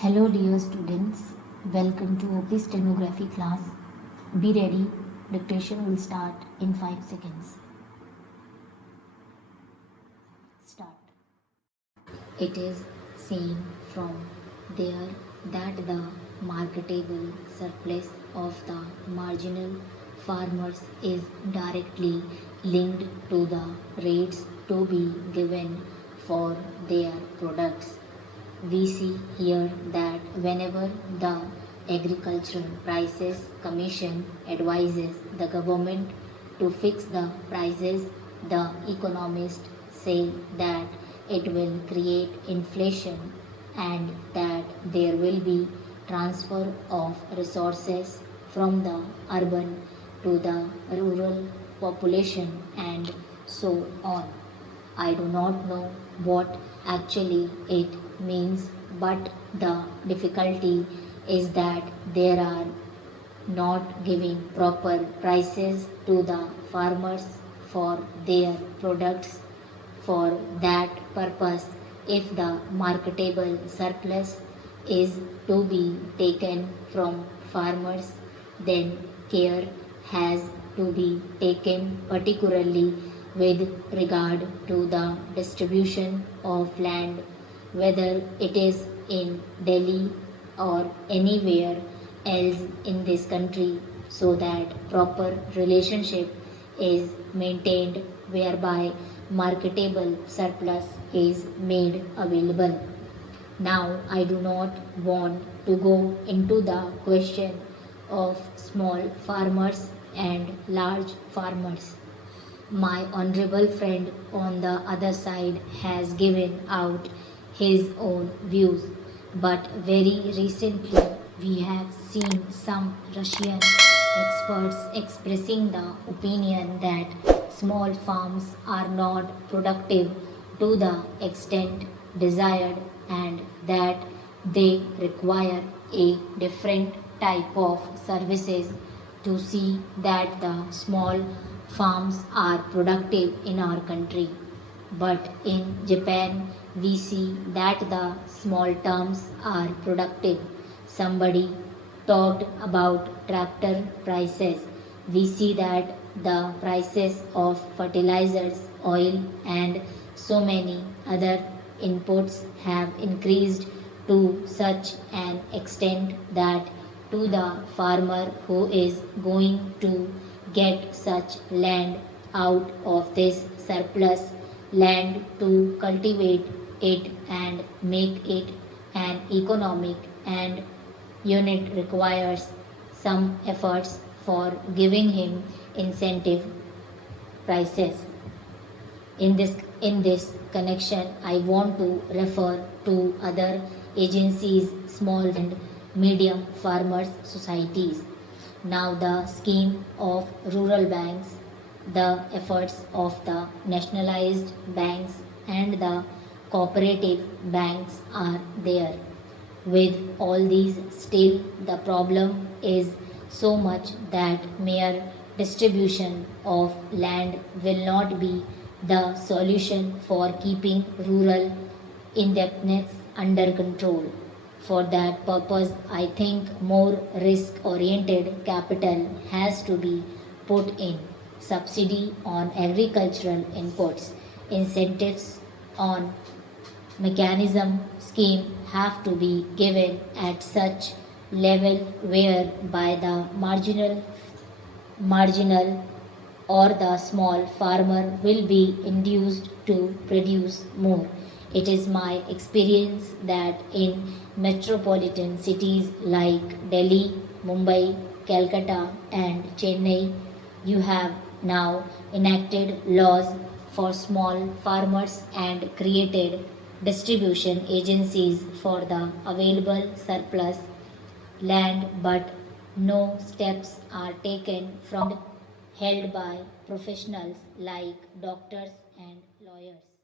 Hello dear students, welcome to OP Stenography class. Be ready, dictation will start in 5 seconds. Start. It is seen from there that the marketable surplus of the marginal farmers is directly linked to the rates to be given for their products. We see here that whenever the Agricultural Prices Commission advises the government to fix the prices, the economists say that it will create inflation and that there will be transfer of resources from the urban to the rural population and so on. I do not know what actually it means, but the difficulty is that there are not giving proper prices to the farmers for their products. For that purpose, if the marketable surplus is to be taken from farmers, then care has to be taken particularly with regard to the distribution of land, whether it is in Delhi or anywhere else in this country, so that proper relationship is maintained whereby marketable surplus is made available. Now I do not want to go into the question of small farmers and large farmers. My honorable friend on the other side has given out his own views, but very recently we have seen some Russian experts expressing the opinion that small farms are not productive to the extent desired and that they require a different type of services to see that the small farms are productive in our country. But in Japan, we see that the small terms are productive. Somebody talked about tractor prices. We see that the prices of fertilizers, oil, and so many other inputs have increased to such an extent that to the farmer who is going to get such land out of this surplus land to cultivate it and make it an economic and unit requires some efforts for giving him incentive prices. In this connection, I want to refer to other agencies, small and medium farmers societies. Now the scheme of rural banks, the efforts of the nationalized banks and the cooperative banks are there. With all these, still the problem is so much that mere distribution of land will not be the solution for keeping rural indebtedness under control. For that purpose, I think more risk-oriented capital has to be put in. Subsidy on agricultural inputs, incentives on mechanism scheme have to be given at such level whereby the marginal or the small farmer will be induced to produce more. It is my experience that in metropolitan cities like Delhi, Mumbai, Calcutta and Chennai, you have now enacted laws for small farmers and created distribution agencies for the available surplus land, but no steps are taken from held by professionals like doctors and lawyers.